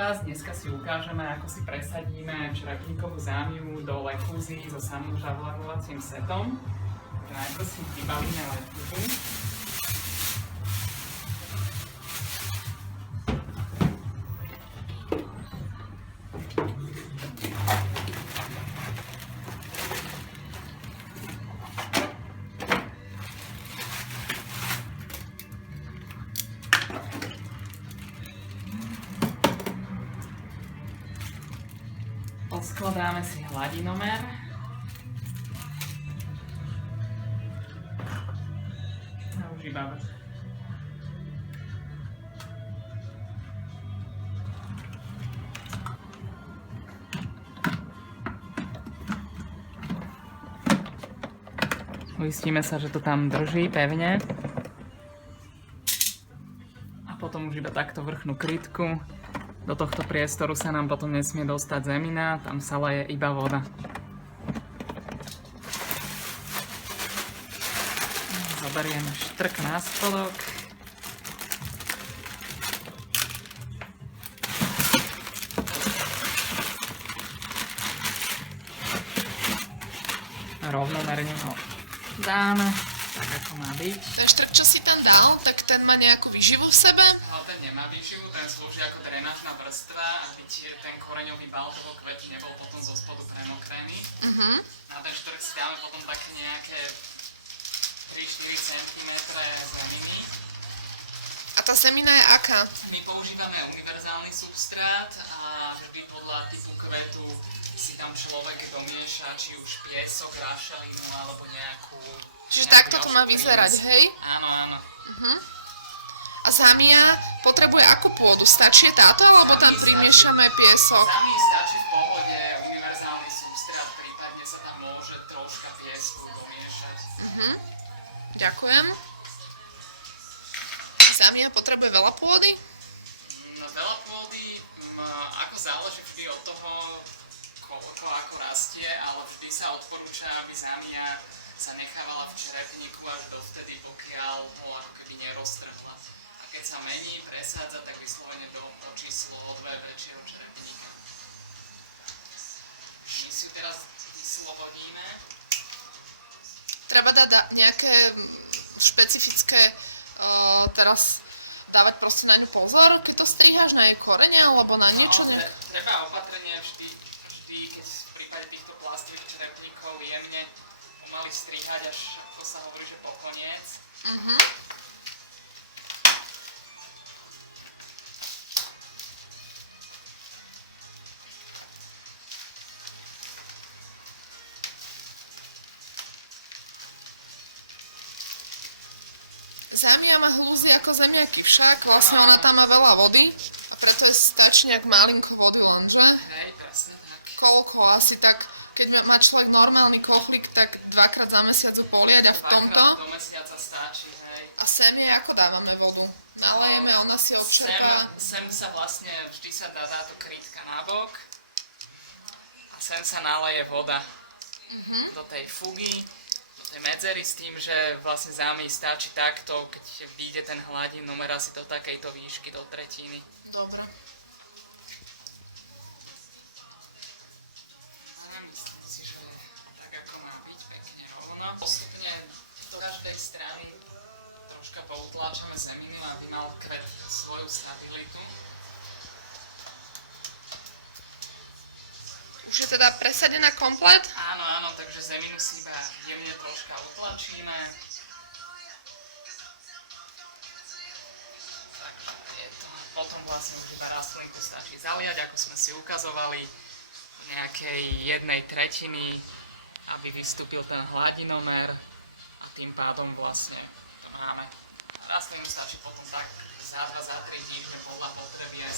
Dneska si ukážeme, ako si presadíme čerepníkovú zámiu do lekúzy so samožavľavovacím setom. Najprv si vybavíme lekúzu. Poskladáme si hladinomer. A už iba vrch. Uistíme sa, že to tam drží pevne. A potom už iba takto vrchnú krytku. Do tohto priestoru sa nám potom nesmie dostať zemina, tam sa leje iba voda. Zoberieme štrk na spodok. Rovnomerne ho dáme, tak ako má byť. Ten štrk, čo si tam dal, tak ten má nejakú výživu v sebe? No, ten nemá výživu, ten slúži ako drenážna vrstva, aby ten koreňový bal toho kvetu nebol potom zo spodu premokrený. Na ten štrk si dáme potom také nejaké 3-4 cm zeminy. A tá semina je aká? My používame univerzálny substrát a vždy podľa typu kvetu si tam človek domieša, či už piesok, rašelinu alebo nejakú... Čiže takto to má vyzerať, hej? Áno, áno. A zámia potrebuje akú pôdu? Stačí táto, alebo tam primiešame piesok? Zámii stačí v pohode univerzálny substrát, prípadne sa tam môže troška piesku domiešať. Ďakujem. Zámia potrebuje veľa pôdy? Veľa pôdy, ako záleží vždy od toho, koľko ako rastie, ale vždy sa odporúča, aby zámia sa nechávala v čerepníku až dovtedy, pokiaľ ho ako keby neroztrhla. A keď sa mení, presádza, tak vyslovene do číslo o 2 väčšieho čerepníka. My si ju teraz vyslobodíme. Treba dať nejaké špecifické, teraz dávať proste na ňu pozor, keď to striháš, na jej korene, alebo na niečo? Treba opatrne vždy, keď v prípade týchto plastových čerepníkov jemne pomaly strihať, až to sa hovorí, že po koniec. Zámia má hlúzy ako zemiaky však, vlastne ona tam má veľa vody a preto je stačí nejak malinko vody lenže. Hej, presne tak. Koľko? Asi tak, keď má človek normálny koflík, tak 2-krát za mesiac ju poliať a v tomto? 2-krát do mesiaca stačí, hej. A semie ako dávame vodu? Nalejeme, ona si odčerpá? Sem sa vlastne vždy sa dá táto krytka nabok a sem sa naleje voda do tej fugy, do tej medzery s tým, že vlastne zámii stačí takto, keď vyjde ten hladinomer asi do takejto výšky, do tretiny. Dobre. Myslím si, že tak ako má byť pekne rovno. Postupne do každej strany troška poutláčame zeminu, aby mal kvet svoju stabilitu. Už je teda presadená komplet? Áno, áno, takže zeminu si iba jemne troška utlačíme. Takže je to. Potom vlastne už iba rastlinku stačí zaliať, ako sme si ukazovali, nejakej 1/3, aby vystúpil ten hladinomer a tým pádom vlastne to máme. Rastlinu stačí potom tak za 2-3 týždne podľa potreby aj